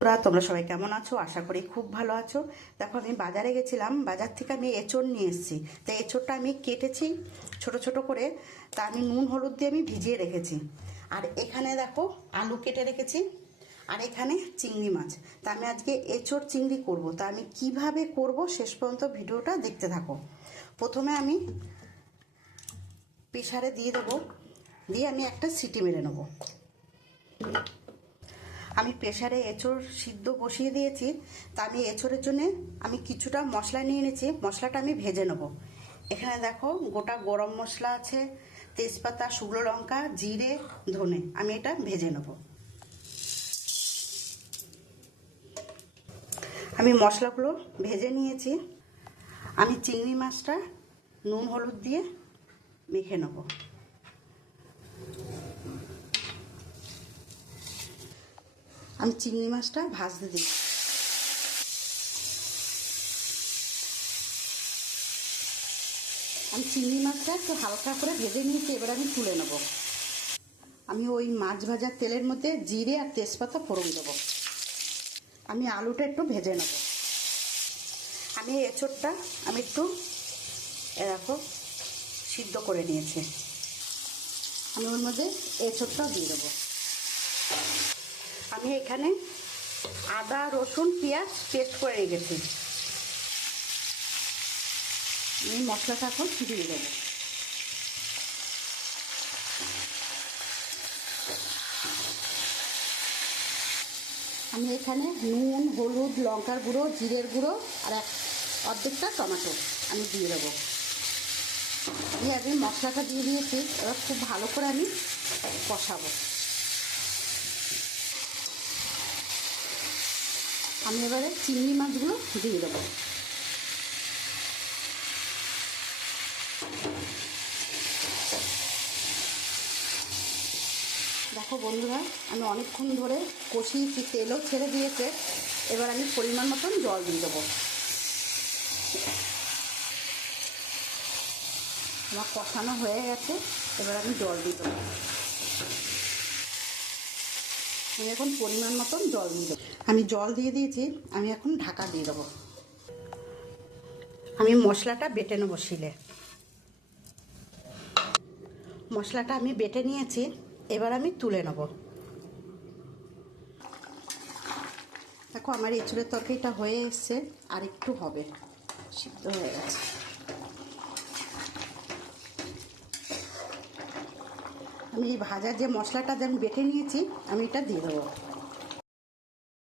তোমরা সবাই কেমন আছো? আশা করি খুব ভালো আছো। দেখো, আমি বাজারে গেছিলাম, বাজার থেকে আমি এঁচড় নিয়ে এসেছি। তো এঁচড়টা আমি কেটেছি ছোট ছোট করে, তা আমি নুন হলুদ দিয়ে আমি ভিজিয়ে রেখেছি। আর এখানে দেখো আলু কেটে রেখেছি, আর এখানে চিংড়ি মাছ। তা আমি আজকে এঁচড় চিংড়ি করব। তা আমি কিভাবে করব শেষ পর্যন্ত ভিডিওটা দেখতে থাকো। প্রথমে আমি প্রেসারে দিয়ে দেবো, দিয়ে আমি একটা সিটি মেরে নেবো। আমি প্রেসারে এঁচড় সিদ্ধ বসিয়ে দিয়েছি। তা আমি এঁচড়ের জন্য আমি কিছুটা মশলা নিয়ে নিয়েছি, মশলাটা আমি ভেজে নেব। এখানে দেখো গোটা গরম মশলা আছে, তেজপাতা, শুকনো লঙ্কা, জিরে, ধনে, আমি এটা ভেজে নেব। আমি মশলাগুলো ভেজে নিয়েছি। আমি চিংড়ি মাছটা নুন হলুদ দিয়ে মেখে নেব। আমি চিংড়ি মাছটা ভাজতে দিই। আমি চিংড়ি মাছটা একটু হালকা করে ভেজে নিয়েছি, এবার আমি তুলে নেব। আমি ওই মাছ ভাজার তেলের মধ্যে জিরে আর তেজপাতা ফোড়ন দেবো। আমি আলুটা একটু ভেজে নেব। আমি এঁচড়টা আমি একটু দেখো সিদ্ধ করে নিয়েছি, আমি ওর মধ্যে এঁচড়টাও দিয়ে দেবো। আমি এখানে আদা, রসুন, পেঁয়াজ পেস্ট করে রেখেছি। আমি মশলাটা এখন দিয়ে দেবো। আমি এখানে নুন, হলুদ, লঙ্কার গুঁড়ো, জিরের গুঁড়ো আর অর্ধেকটা টমেটো আমি দিয়ে দেবো। আমি মশলাটা দিয়ে দিয়েছি, এবার খুব ভালো করে আমি কষাবো। আমি এবারে চিংড়ি মাছগুলো দিয়ে দেবো। দেখো বন্ধুরা, আমি অনেকক্ষণ ধরে কষিয়েছি, তেলও ছেড়ে দিয়েছে। এবার আমি পরিমাণ মতন জল দিয়ে দেবো। আমার কষানো হয়ে গেছে, এবার আমি জল দিয়ে দেবো। আমি এখন পরিমাণ মতন জল দিয়ে দেবো। আমি জল দিয়ে দিয়েছি, আমি এখন ঢাকা দিয়ে দেবো। আমি মশলাটা বেটে নেবো শিলে। মশলাটা আমি বেটে নিয়েছি, এবার আমি তুলে নেব। দেখো আমার এঁচড়ের তরকারিটা হয়ে এসছে, আর একটু হবে, সিদ্ধ হয়ে গেছে। আমি এই ভাজার যে মশলাটা যে আমি বেটে নিয়েছি, আমি এটা দিয়ে দেবো।